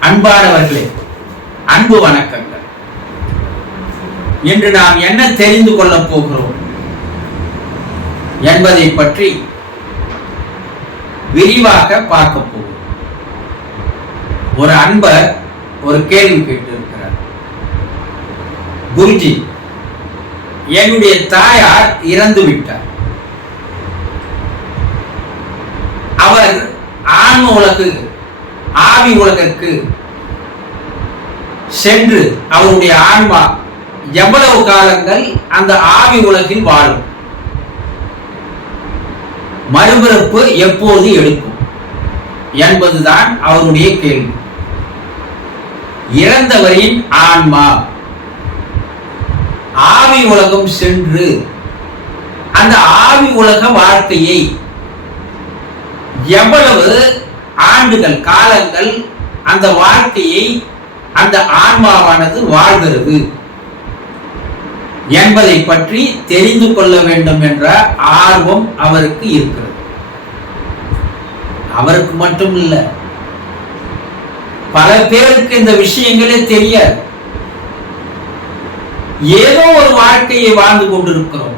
அன்பானவர்களே அன்பு வணக்கங்கள். இன்று நாம் என்ன தெரிந்து கொள்ளப் போகிறோம் என்பதை பற்றி விரிவாக பார்க்க போகிறோம். ஒரு அன்பர் ஒரு கேள்வி கேட்டிருக்கிறார். குருஜி என்னுடைய தாயார் இறந்து விட்டார். அவர் ஆன்ம உலகு ஆவி உலகிற்கு சென்று அவருடைய ஆன்மா எவ்வளவு காலங்கள் அந்த ஆவி உலகில் வாழும்? மறுபிறப்பு எப்போது எடுக்கும்? என்பதுதான் அவருடைய கேள்வி. இறந்தவரின் ஆன்மா. ஆவி உலகம் சென்று அந்த ஆவி உலக வாழ்க்கையை எவ்வளவு ஆண்டுகள் காலங்கள் அந்த வாழ்க்கையை அந்த ஆன்மாவானது வாழ்கிறது. என்பதை பற்றி தெரிந்து கொள்ள வேண்டும் என்ற ஆர்வம் அவருக்கு இருக்கிறது. அவருக்கு மட்டும் இல்ல பல பேருக்கு இந்த விஷயங்களே தெரியாது. ஏதோ ஒரு வாழ்க்கையை வாழ்ந்து கொண்டிருக்கிறோம்.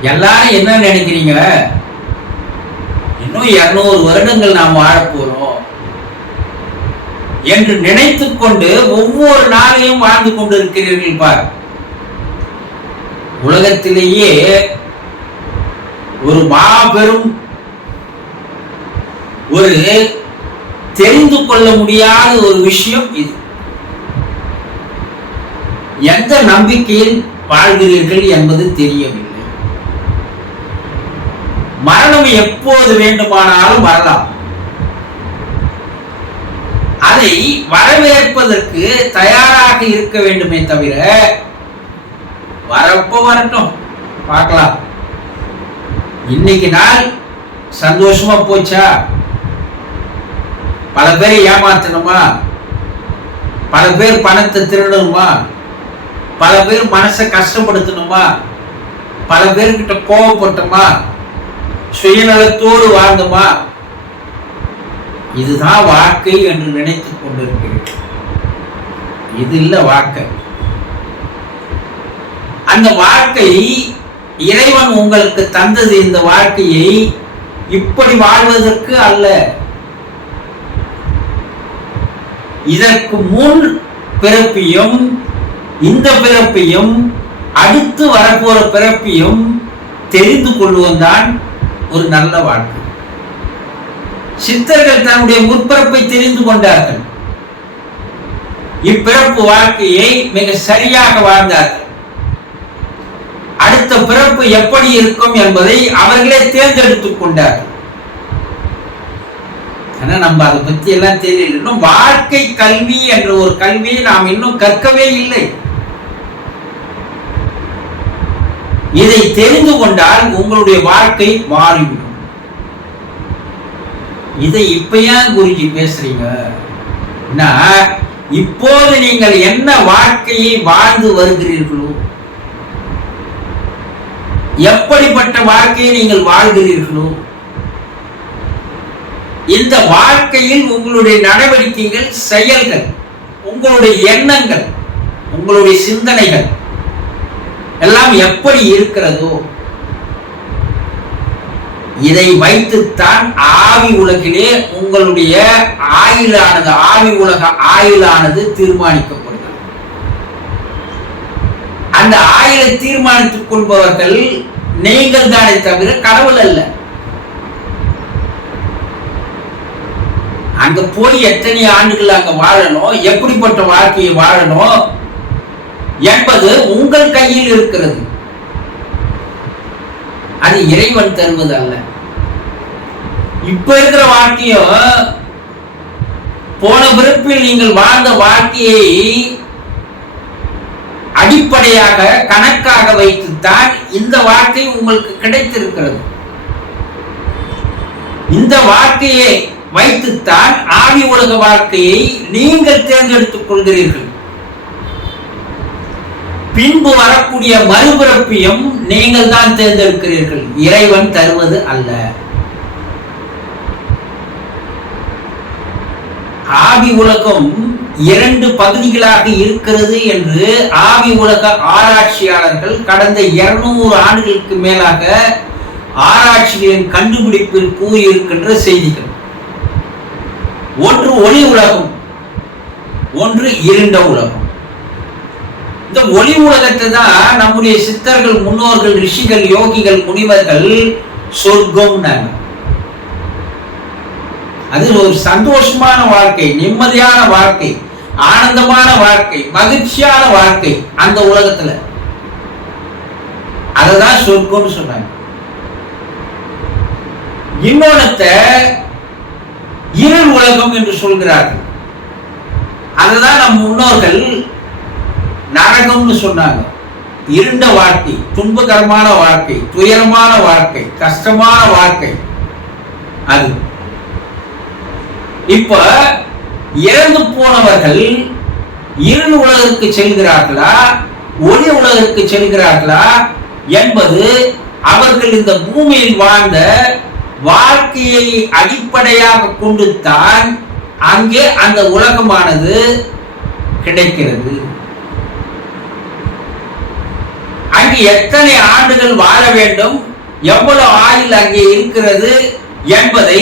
எல்லாரும் என்ன நினைக்கிறீங்க? இன்னும் இருநூறு வருடங்கள் நாம் வாழப் போறோம் என்று நினைத்துக் கொண்டு ஒவ்வொரு நாளையும் வாழ்ந்து கொண்டிருக்கிறீர்கள் பார். உலகத்திலேயே ஒரு மாபெரும் ஒரு தெரிந்து கொள்ள முடியாத ஒரு விஷயம் இது. எந்த நம்பிக்கையில் வாழ்கிறீர்கள் என்பது தெரியவில்லை. மரணம் எப்போது வேண்டுமானாலும் வரலாம். அதை வரவேற்பதற்கு தயாராக இருக்க வேண்டுமே தவிர வரப்போ வரட்டும். பார்க்கலாம். இன்னைக்கு நாள் சந்தோஷமா போச்சா? பல பேரை ஏமாத்தணுமா? பல பேர் பணத்தை திருடணுமா? பல பேர் மனசை கஷ்டப்படுத்தணுமா? பல பேர்கிட்ட கோவப்பட்டோமா? சுயநலத்தோடு வாழ்ந்தோமா? இதுதான் வாழ்க்கை என்று நினைத்துக் கொண்டிருக்கிறேன். இது இல்ல வாழ்க்கை. அந்த வாழ்க்கை இறைவன் உங்களுக்கு தந்தது இந்த வாழ்க்கையை இப்படி வாழ்வதற்கு அல்ல. இதற்கு முன் பிறப்பியும் இந்த பிறப்பையும் அடுத்து வரப்போற பிறப்பையும் தெரிந்து கொள்வதுதான் ஒரு நல்ல வாழ்க்கை. சித்தர்கள் தன்னுடைய முற்பிறப்பை தெரிந்து கொண்டார்கள். இப்பிறப்பு வாழ்க்கையை மிக சரியாக வாழ்ந்தார்கள். அடுத்த பிறப்பு எப்படி இருக்கும் என்பதை அவர்களே தேர்ந்தெடுத்துக் கொண்டார்கள். ஆனா நம்ம அதை பத்தி எல்லாம் தெரியல. இன்னும் வாழ்க்கை கல்வி என்ற ஒரு கல்வியை நாம் இன்னும் கற்கவே இல்லை. இதை தெரிந்து கொண்டால் உங்களுடைய வாழ்க்கை மாறிவிடும். இதை இப்பயா குருஜி பேசுறீங்க? இப்போது நீங்கள் என்ன வாழ்க்கையை வாழ்ந்து வருகிறீர்களோ? எப்படிப்பட்ட வாழ்க்கையை நீங்கள் வாழ்கிறீர்களோ? இந்த வாழ்க்கையில் உங்களுடைய நடவடிக்கைகள் செயல்கள் உங்களுடைய எண்ணங்கள் உங்களுடைய சிந்தனைகள் எல்லாம் எப்படி இருக்கிறதோ இதை வைத்துத்தான் ஆவி உலகிலே உங்களுடைய ஆயுளானது ஆவி உலக ஆயுளானது தீர்மானிக்கப்படுகிறது. அந்த ஆயுளை தீர்மானித்துக் கொள்பவர்கள் நீங்கள் தானே தவிர கடவுள் அல்ல. அங்க போய் எத்தனை ஆண்டுகள் அங்க வாழணும் எப்படிப்பட்ட வாழ்க்கையை வாழணும் என்பது உங்கள் கையில் இருக்கிறது. அது இறைவன் தருவது அல்ல. இப்ப இருக்கிற வாழ்க்கையும் போன பிறப்பில் நீங்கள் வாழ்ந்த வாழ்க்கையை அடிப்படையாக கணக்காக வைத்துத்தான் இந்த வாழ்க்கை உங்களுக்கு கிடைத்திருக்கிறது. இந்த வாழ்க்கையை வைத்துத்தான் ஆவி உலக வாழ்க்கையை நீங்கள் தேர்ந்தெடுத்துக் கொள்கிறீர்கள். பின்பு வரக்கூடிய மறுபிறப்பையும் நீங்கள் தான் தேர்ந்தெடுக்கிறீர்கள். இறைவன் தருவது அல்ல. ஆவி உலகம் இரண்டு பகுதிகளாக இருக்கிறது என்று ஆவி உலக ஆராய்ச்சியாளர்கள் கடந்த இருநூறு ஆண்டுகளுக்கு மேலாக ஆராய்ச்சிகளின் கண்டுபிடிப்பில் கூறியிருக்கின்ற செய்திகள். ஒன்று ஒளி உலகம் ஒன்று இருண்ட உலகம். இந்த ஒளி உலகத்தை தான் நம்முடைய சித்தர்கள் முன்னோர்கள் ரிஷிகள் யோகிகள் முனிவர்கள் சொர்க்கம் அது ஒரு சந்தோஷமான வாழ்க்கை நிம்மதியான வாழ்க்கை ஆனந்தமான வாழ்க்கை மகிழ்ச்சியான வாழ்க்கை அந்த உலகத்துல. அததான் சொர்க்கம்னு சொன்னாங்க. இன்னொன்னத்த இருள் உலகம் என்று சொல்கிறார்கள். அதுதான் நம் முன்னோர்கள் நரகம்னு சொன்னாங்க. இருண்ட வாழ்க்கை துன்பகரமான வாழ்க்கை துயரமான வாழ்க்கை கஷ்டமான வாழ்க்கை. அது. இப்ப இறந்து போனவர்கள் இருள் உலகிற்கு செல்கிறார்களா? ஒளி உலகிற்கு செல்கிறார்களா? என்பது அவர்கள் இந்த பூமியில் வாழ்ந்த வாழ்க்கையை அடிப்படையாக கொண்டுத்தான் அங்கே அந்த உலகமானது கிடைக்கிறது. அங்கு எத்தனை ஆண்டுகள் வாழ வேண்டும்? எவ்வளவு ஆயுள் அங்கே இருக்கிறது என்பதை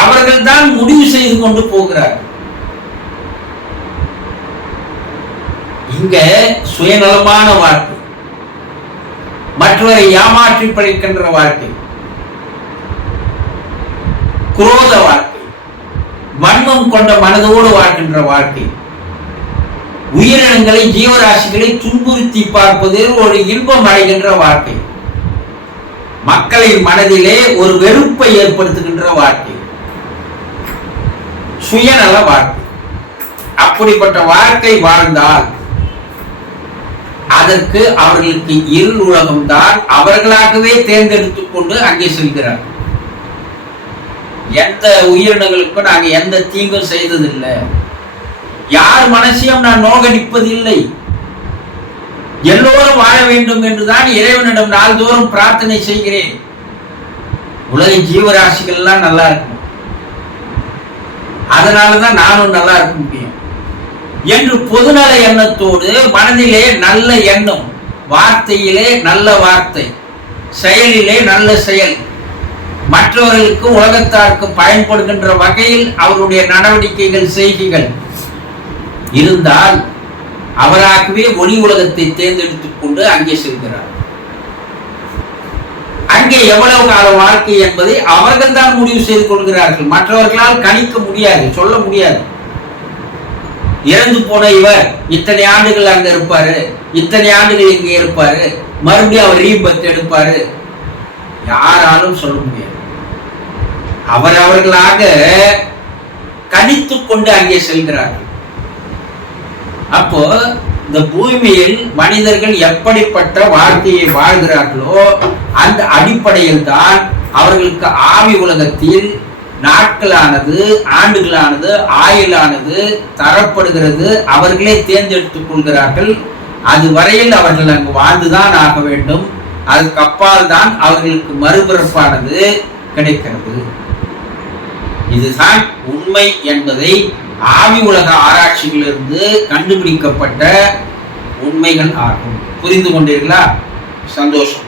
அவர்கள் தான் முடிவு செய்து கொண்டு போகிறார்கள். இங்க சுயநலமான வாழ்க்கை மற்றவரை ஏமாற்றி பழிக்கின்ற வாழ்க்கை குரோத வாழ்க்கை வன்மம் கொண்ட மனதோடு வாழ்கின்ற வாழ்க்கை உயிரினங்களை ஜீவராசிகளை துன்புறுத்தி பார்ப்பதில் ஒரு இன்பம் அடைகின்ற வாழ்க்கை. மக்களின் மனதிலே ஒரு வெறுப்பை ஏற்படுத்துகின்ற வாழ்க்கை. சுயநல வாழ்க்கை. அப்படிப்பட்ட வாழ்க்கை வாழ்ந்தால் அதற்கு அவர்களுக்கு இருள் உலகம் தான் அவர்களாகவே தேர்ந்தெடுத்துக் கொண்டு அங்கே செல்கிறார். எந்த உயிரினங்களுக்கும் நாங்க எந்த தீங்கும் செய்ததில்லை. யார் மனசையும் நான் நோகடிப்பதில்லை. எல்லோரும் வாழ வேண்டும் என்றுதான் இறைவனிடம் நாள்தோறும் பிரார்த்தனை செய்கிறேன். உலக ஜீவராசிகள் எல்லாம் நல்லா இருக்கும். அதனாலதான் நானும் நல்லா இருக்க முடியும். என்று பொதுநல எண்ணத்தோடு மனதிலே நல்ல எண்ணம் வார்த்தையிலே நல்ல வார்த்தை செயலிலே நல்ல செயல் மற்றவர்களுக்கு உலகத்தாருக்கு பயன்படுகின்ற வகையில் அவருடைய நடவடிக்கைகள் செய்கைகள் இருந்தால் அவராகவே ஒளி உலகத்தை தேர்ந்தெடுத்துக் கொண்டு அங்கே செல்கிறார். அங்கே எவ்வளவு கால வாழ்க்கை என்பதை அவர்கள் தான் முடிவு செய்து கொள்கிறார்கள். மற்றவர்களால் கணிக்க முடியாது சொல்ல முடியாது. இறந்து போன இவர் இத்தனை ஆண்டுகள் அங்க இருப்பாரு இத்தனை ஆண்டுகள் இங்க இருப்பாரு மறுபடியும் அவர் ரீபத் எடுப்பாரு. யாராலும் சொல்ல முடியாது. அவர் அவர்களாக கணித்துக் கொண்டு அங்கே செல்கிறார்கள். அப்போ இந்த பூமியில் மனிதர்கள் எப்படிப்பட்ட வாழ்க்கையை வாழ்கிறார்களோ அந்த அடிப்படையில் தான் அவர்களுக்கு ஆவி உலகத்தில் நாட்களானது ஆண்டுகளானது ஆயுளானது தரப்படுகிறது. அவர்களே தேர்ந்தெடுத்துக் கொள்கிறார்கள். அது வரையில் அவர்கள் அங்கு வாழ்ந்துதான் ஆக வேண்டும். அதுக்கு அப்பால் தான் அவர்களுக்கு மறுபிறப்பானது கிடைக்கிறது. இதுதான் உண்மை என்பதை ஆவி உலக ஆராய்ச்சியிலிருந்து கண்டுபிடிக்கப்பட்ட உண்மைகள் ஆகும். புரிந்து கொண்டீர்களா? சந்தோஷம்.